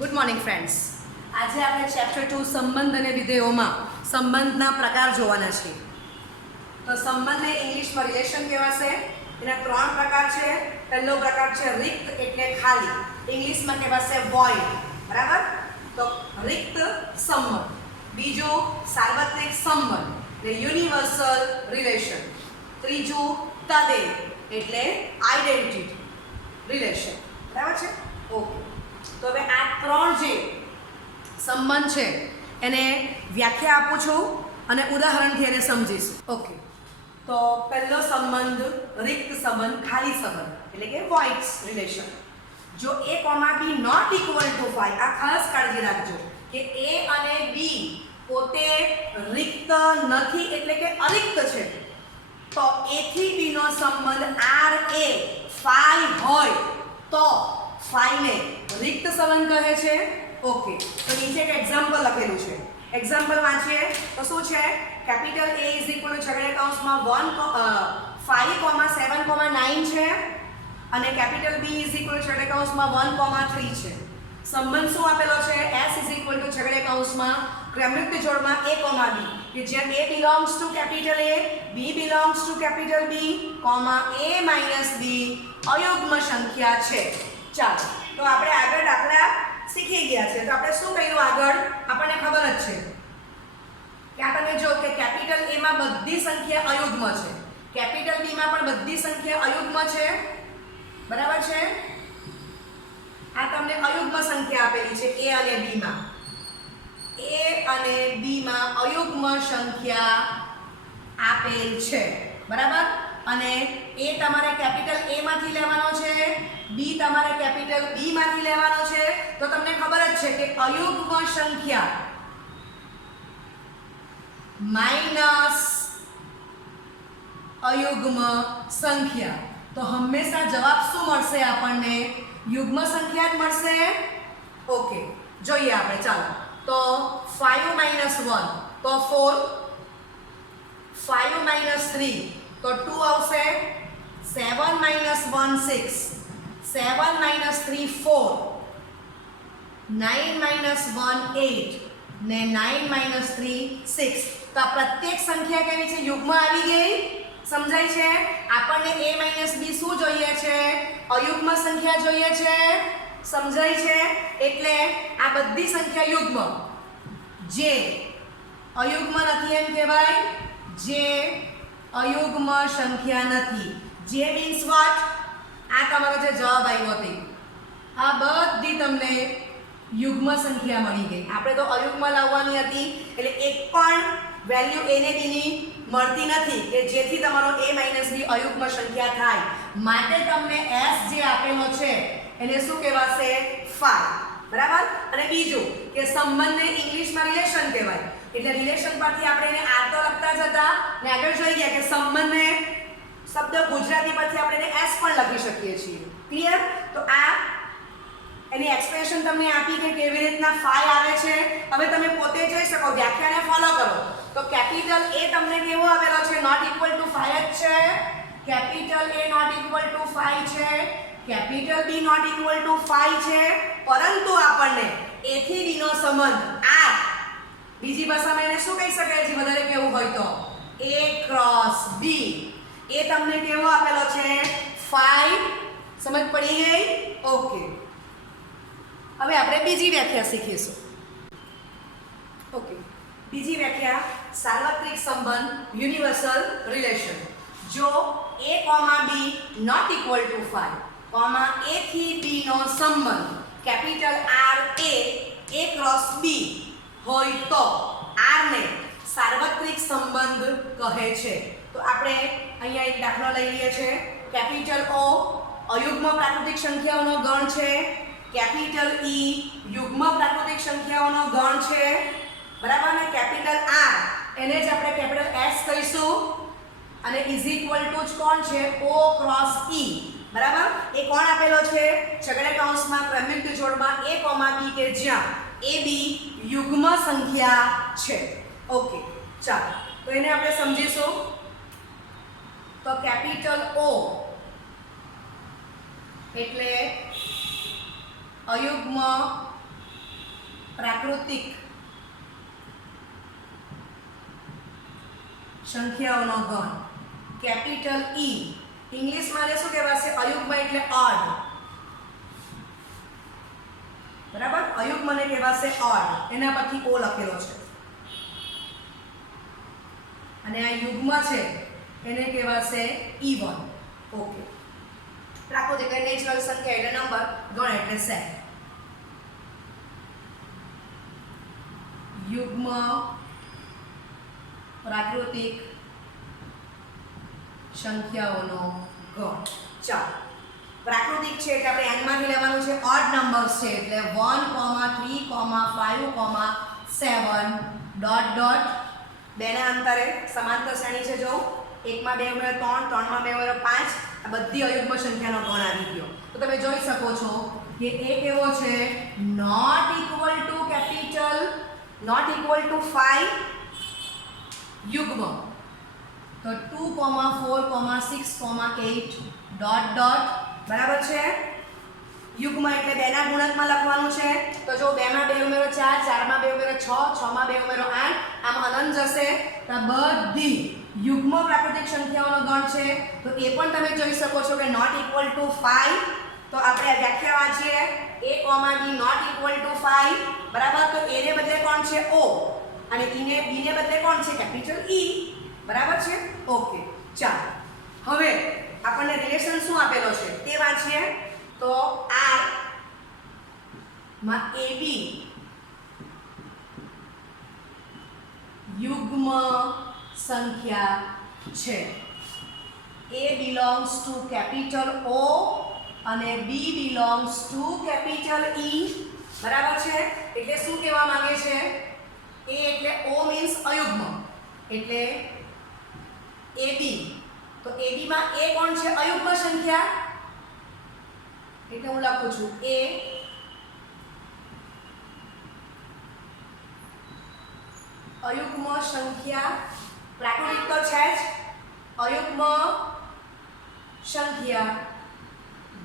Good morning friends. આજે આપણે chapter 2 સંબંધ અને વિધેયોમાં સંબંધના પ્રકાર જોવાના છીએ. તો સંબંધને ઇંગ્લિશમાં રિલેશન કહેવાશે. એના 3 પ્રકાર છે. પહેલો પ્રકાર છે રિક્ત એટલે ખાલી, ઇંગ્લિશમાં કહેવાશે વોઇડ. બરાબર? તો રિક્ત સંબંધ. બીજું સાર્વત્રિક સંબંધ એટલે યુનિવર્સલ રિલેશન. ત્રીજું તદે એટલે આઇડેન્ટિટી રિલેશન. બરાબર છે? ઓકે. તો હવે આ 3 જે સંબંધ છે એને વ્યાખ્યા આપું છું અને ઉદાહરણથી એને સમજીશું. ઓકે. તો પહેલો સંબંધ રિક્ત સંબંધ, ખાલી સંબંધ એટલે કે વોઇડ રિલેશન. જો a, b not equal to 5, આ ખાસ કાળજી રાખજો કે a અને b પોતે રિક્ત નથી એટલે કે અરિક્ત છે, તો a થી b નો સંબંધ ra 5 હોય તો 5 ને રિક્ત સંબંધ કહે છે. ઓકે. તો નીચે એક એક્ઝામ્પલ લખેલું છે. એક્ઝામ્પલ વાંચીએ તો શું છે? Capital A is equal to છગડીયા કૌંસમાં 5,7,9 છે અને capital B is equal to છગડીયા કૌંસમાં 1,3 છે. સંબંધ શું આપેલો છે? S ઇઝ ઇક્વલ ટુ છગડીયા કૌંસમાં ક્રમયુક્ત જોડમાં A, B કે જ્યાં A belongs to capital A, B belongs to capital B, A minus B અયુગ્મ સંખ્યા છે. ચાલો, તો આપણે આગળ દાખલા શીખી ગયા છે. તો આપણે શું કર્યું આગળ? આપણને ખબર જ છે કે આ તમે જો કે કેપિટલ A માં બધી સંખ્યા અયુગ્મ છે, કેપિટલ B માં પણ બધી સંખ્યા અયુગ્મ છે. બરાબર છે? આ તમને અયુગ્મ સંખ્યા આપેલી છે A અને B માં. A અને B માં અયુગ્મ સંખ્યા આપેલ છે. બરાબર? અને A તમારે કેપિટલ A માંથી લેવાનો છે, B તમારે કેપિટલ B માંથી લેવાનો છે. તો તમને ખબર જ છે કે અયુગ્મ સંખ્યા માઈનસ અયુગ્મ સંખ્યા, તો હંમેશા જવાબ શું મળશે આપણને? યુગ્મ સંખ્યા જ મળશે. ઓકે, જોઈએ આપણે. ચાલો, તો 5 minus 1 તો 4, 5 minus 3 તો 2 આવશે, 7 minus 1 6, 7 minus 3 4, 9 minus 1 8 ને 9 minus 3 6. તો આ પ્રત્યેક સંખ્યા કેવી છે? યુગ્મ આવી ગઈ. સમજાય છે? આપણને a minus b શું જોઈએ છે? અયુગ્મ સંખ્યા જોઈએ છે. સમજાય છે? એટલે આ બધી સંખ્યા યુગ્મ. જે અયુગ્મ નથી એમ કહેવાય, જે અયુગ્મ સંખ્યા નથી. જે મીન્સ વોટ? આ તમારો જે જવાબ આવ્યો તે આ બધી તમને યુગ્મ સંખ્યા મળી ગઈ. આપણે તો અયુગ્મ લાવવાની હતી એટલે એક પણ વેલ્યુ a ને b ની મળતી નથી કે જેથી તમારો a minus b અયુગ્મ સંખ્યા થાય. માટે તમને s જે આપેલો છે એને શું કહેવાશે? 5. બરાબર? અને બીજું કે સંબંધને ઇંગ્લિશમાં રિલેશન કહેવાય. એટલે રિલેશન પરથી આપણે એને આર તો લખતા જ હતા ને આગળ જોઈ ગયા કે સંબંધને શબ્દ ગુજરાતી પરથી આપણે એને s પણ લખી શકીએ છીએ. ક્લિયર? તો આ એની એક્સપ્રેશન તમને આપી કે કેવી રીતના 5 આવે છે. હવે તમે પોતે જોઈ શકો, વ્યાખ્યાને ફોલો કરો. તો કેપિટલ A તમને કેવો આવેલો છે? નોટ ઇક્વલ ટુ 5 જ છે. Capital A not equal to 5 છે, capital B not equal to 5 છે, પરંતુ આપણને A થી B નો સંબંધ R, બીજી ભાષામાં એને શું કહી શકાય છે વધારે કેવું હોય તો? A cross B. એ તમને કેવો આપેલો છે? 5. સમજ પડી ગઈ? ઓકે. હવે આપણે બીજી વ્યાખ્યા શીખીશું. ઓકે. બીજી વ્યાખ્યા સાર્વત્રિક સંબંધ, યુનિવર્સલ રિલેશન. જો a, b not equal to 5, A થી B નો સંબંધ capital R A cross B હોય તો R ને સાર્વત્રિક સંબંધ કહે છે. તો આપણે અહીંયા એક દાખલો લઈ લઈએ છીએ. કેપિટલ O અયુગ્મ પ્રાકૃતિક સંખ્યાઓનો ગણ છે, કેપિટલ E યુગ્મ પ્રાકૃતિક સંખ્યાઓનો ગણ છે. બરાબર ને? કેપિટલ R એને જ આપણે કેપિટલ S કહીશું અને ઇઝ ઇક્વલ ટુ જ કોણ છે? O cross E. બરાબર? એ કોણ આપેલો છે? છગડીયા કૌંસમાં ક્રમયુક્ત જોડમાં A, B કે જ્યાં AB યુગ્મ સંખ્યા છે. ઓકે, ચાલો, તો એને આપણે સમજીશું. તો કેપિટલ O એટલે અયુગ્મ પ્રાકૃતિક સંખ્યાઓનો ગણ કેપિટલ E ઇંગ્લિશમાં શું કહેવાશે અયુગ્મ એટલે ઓડ બરાબર અયુગ્મ ને કહેવાશે ઓડ એના પરથી O લખેલો છે અને આ યુગ્મ છે એને કહેવાશે even ઓકે પ્રાકૃતિક એટલે નેચરલ સંખ્યા એટલે નંબર ગણ એટલે સેટ યુગ્મ પ્રાકૃતિક સંખ્યાઓનો ગણ ચાલો પ્રાકૃતિક છે એટલે આપણે n માંથી લેવાનું છે ઓડ નંબર્સ છે એટલે 1 3 5 7 ડોટ ડોટ બેના અંતરે સમાંતર શ્રેણી છે જો 1 માં 2 ઉમેરો 3 3 માં 2 ઉમેરો 5 આ બધી અયુગ્મ સંખ્યાનો ગણ આવી ગયો તો તમે જોઈ શકો છો કે એ કેવો છે not equal to capital not equal to 5 યુગ્મ તો 2 4 6 8 ડોટ ડોટ બરાબર છે યુગ્મ એટલે 2 ના ગુણકમાં લખવાનું છે તો જો 2 માં 2 ઉમેરો 4 4 માં 2 ઉમેરો 6 6 માં 2 ઉમેરો 8 આમ અનંત જશે તો બધી યુગ્મ પ્રાકૃતિક સંખ્યાઓનો ગણ છે તો એ પણ તમે જોઈ શકો છો કે નોટ ઇક્વલ ટુ 5 તો આપણે વ્યાખ્યા વાંચીએ a, b not equal to 5 બરાબર તો a ને બદલે કોણ છે o અને b ને બદલે કોણ છે કેપિટલ E બરાબર છે ઓકે ચાલો હવે આપણને રિલેશન શું આપેલો છે તે વાંચીએ તો r માં ab યુગ્મ સંખ્યા છે a belongs to capital O અને b belongs to capital E બરાબર છે એટલે શું કહેવા માંગે છે a એટલે O means અયુગ્મ એટલે ab તો ab માં a કોણ છે અયુગ્મ સંખ્યા એટલે હું લખું છું a અયુગ્મ સંખ્યા પ્રાકૃતિક તો છે જ અયુગ્મ સંખ્યા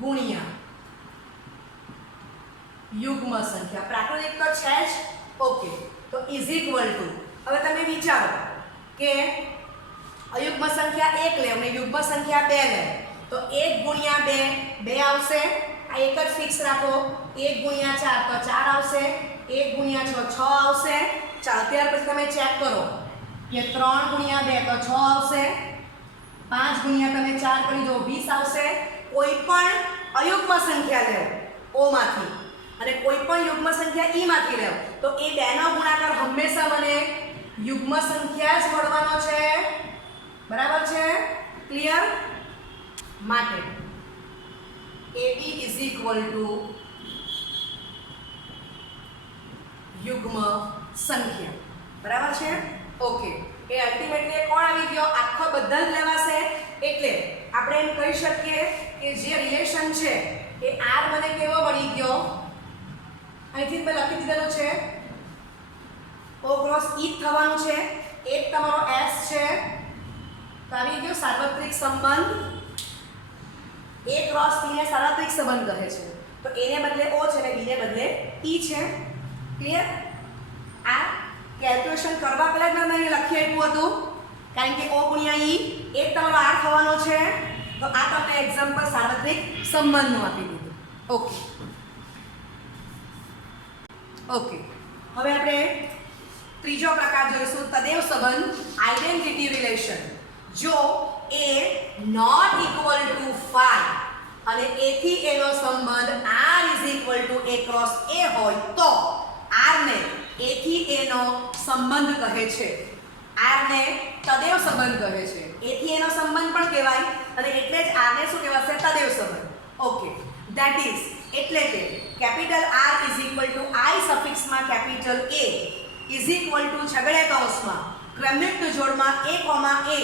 ગુણ્યા યુગ્મ સંખ્યા પ્રાકૃતિક તો છે જ ઓકે તો ઇઝ ઇક્વલ ટુ હવે તમે વિચારો કે અયુગ્મ સંખ્યા 1 લે અને યુગ્મ સંખ્યા 2 લે તો 1 ગુણ્યા 2 2 આવશે આ એક જ ફિક્સ રાખો 1 ગુણ્યા 4 તો 4 આવશે 1 ગુણ્યા 6 6 આવશે ચાલો ત્યાર પછી તમે ચેક કરો કે 3 ગુણ્યા 2 તો 6 આવશે 5 ગુણ્યા તમે 4 કરી દો 20 આવશે કોઈ પણ અયુગ્મ સંખ્યા લેવો O માંથી અને કોઈ પણ યુગ્મ સંખ્યા E માંથી લેવો તો એ બેનો ગુણાકાર હંમેશા મને યુગ્મ સંખ્યા જ મળવાનો છે બરાબર છે ક્લિયર માટે AB is equal to યુગ્મ સંખ્યા બરાબર છે ઓકે એ અલ્ટિમેટલી કોણ આવી ગયો આખો બધા જ લેવાશે એટલે આપણે એમ કહી શકીએ કે જે રિલેશન છે એ R મને કેવો મળી ગયો અહીંથી મેં લખી દીધેલું છે O ક્રોસ E થવાનું છે એક તમારો S છે તો આવી ગયો સાર્વત્રિક સંબંધ A ક્રોસ P ને સાર્વત્રિક સંબંધ કહે છે તો A ને બદલે O છે અને B ને બદલે E છે ક્લિયર આ કેલ્ક્યુલેશન કરવા પહેલા જ મેં લખી આપ્યું હતું કારણ કે O ગુણ્યા E એક તમારો R થવાનો છે તો આ તમને એક્ઝામ્પલ સાર્વત્રિક સંબંધનું આપી દીધું ઓકે ઓકે હવે આપણે ત્રીજો પ્રકાર જોઈશું તદેવ સંબંધ આઇડેન્ટિટી રિલેશન જો A નોટ ઇક્વલ ટુ 5 અને A થી A નો સંબંધ R is equal two A cross A હોય તો R ને A થી A નો સંબંધ કહે છે R ને તદેવ સંબંધ કહે છે A થી A નો સંબંધ પણ કહેવાય અને એટલે જ R ને શું કહેવાશે તદેવ સંબંધ ઓકે ધેટ ઇઝ એટલે કે capital R is equal to I સફિક્સમાં capital A is equal to છગડીયા કૌંસમાં ક્રમયુક્ત જોડમાં A,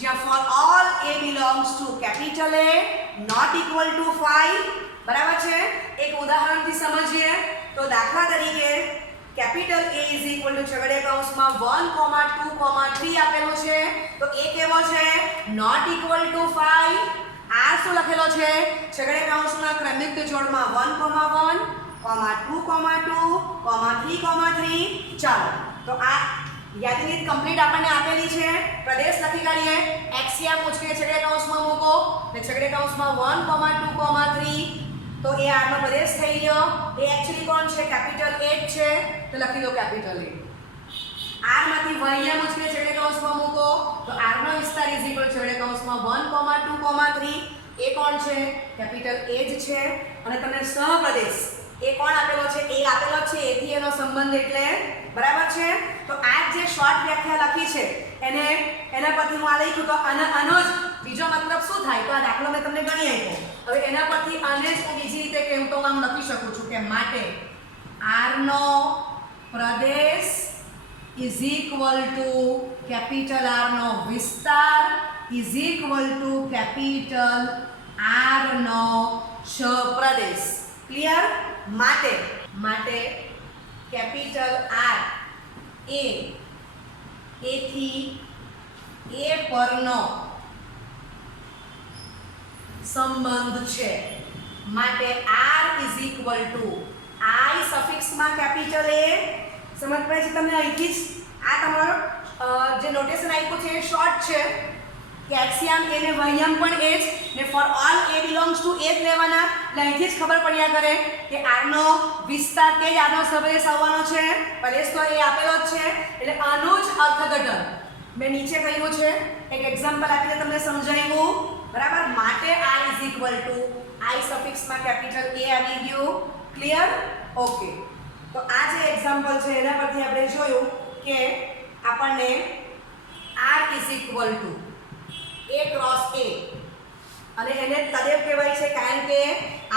જ્યાં for all A belongs to capital A not equal to 5 બરાબર છે એક ઉદાહરણથી સમજીએ તો દાખલા તરીકે capital A is equal to છગડીયા કૌંસમાં 1, 2, 3 આપેલું છે તો A કેવો છે not equal to 5 R શું લખેલો છે છગડીયા કૌંસમાં ક્રમયુક્ત જોડમાં 1, 1 3, ચાલો તો આ યાદીની કમ્પ્લીટ આપણને આપેલી છે. પ્રદેશ લખી કાઢીએ. એક્સિયા મૂછકે છેડે કૌંસમાં મૂકો ને છેડે કૌંસમાં 1, 2, 3 તો એ આર નો પ્રદેશ થઈ ગયો. એ એક્ચ્યુઅલી કોણ છે? કેપિટલ A છે તો લખી લો કેપિટલ A. આર માંથી y મૂછકે છેડે કૌંસમાં મૂકો તો આર નો વિસ્તાર ઇઝ ઇક્વલ છેડે કૌંસમાં 1, 2, 3 એ કોણ છે? કેપિટલ A જ છે. અને તમને સહપ્રદેશ એ કોણ આપેલો છે? એ આપેલો છે. એથી એનો સંબંધ એટલે બરાબર છે. તો આ જે શોર્ટ વ્યાખ્યા લખી છે એના પરથી હું આ લખ્યું તો આનો જ બીજો મતલબ શું થાય? તો આ દાખલો મેં તમને ગણી આપ્યો. હવે એના પરથી આને જ હું બીજી રીતે કેમ તો આમ લખી શકું છું કે માટે R નો પ્રદેશ is equal to capital R નો વિસ્તાર is equal to capital R નો સહપ્રદેશ. ક્લિયર? માટે કેપિટલ R એ થી A પરનો સંબંધ છે. માટે R is equal to I સફિક્સમાં કેપિટલ A. સમજ પડે છે તમને? અહીંથી જ આ તમારો જે નોટેશન આપ્યું છે એ શોર્ટ છે કે એક્સિયમ A ને વાયમ પણ A જ ને four all A belongs to A જ લેવાના. એટલે અહીંથી જ ખબર પડ્યા કરે કે R નો વિસ્તાર તે જ R નો સહપ્રદેશ આવવાનો છે. પ્રદેશ તો એ આપેલો જ છે એટલે આનું જ અર્થઘટન મેં નીચે કહ્યું છે. એક એક્ઝામ્પલ આપીને તમને સમજાવ્યું. બરાબર? માટે R is equal to I સફિક્સમાં કેપિટલ A આવી ગયું. ક્લિયર? ઓકે. તો આ જે એક્ઝામ્પલ છે એના પરથી આપણે જોયું કે આપણને R is equal two A cross A અને એને તદેવ કહેવાય છે કારણ કે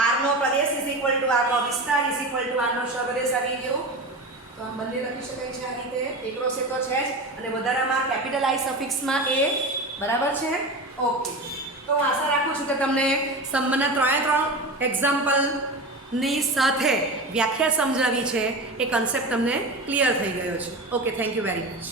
R નો પ્રદેશ ઇઝ ઇક્વલ ટુ R નો વિસ્તાર ઇઝ ઇક્વલ ટુ R નો સહપ્રદેશ આવી ગયો. તો આમ બંને લખી શકાય છે આ રીતે. A ક્રોસ A તો છે જ અને વધારામાં કેપિટલ I સફિક્સમાં A. બરાબર છે? ઓકે. તો હું આશા રાખું છું કે તમને સંબંધના ત્રણે એક્ઝામ્પલની સાથે વ્યાખ્યા સમજાવી છે એ કન્સેપ્ટ તમને ક્લિયર થઈ ગયો છે. Okay, thank you very much.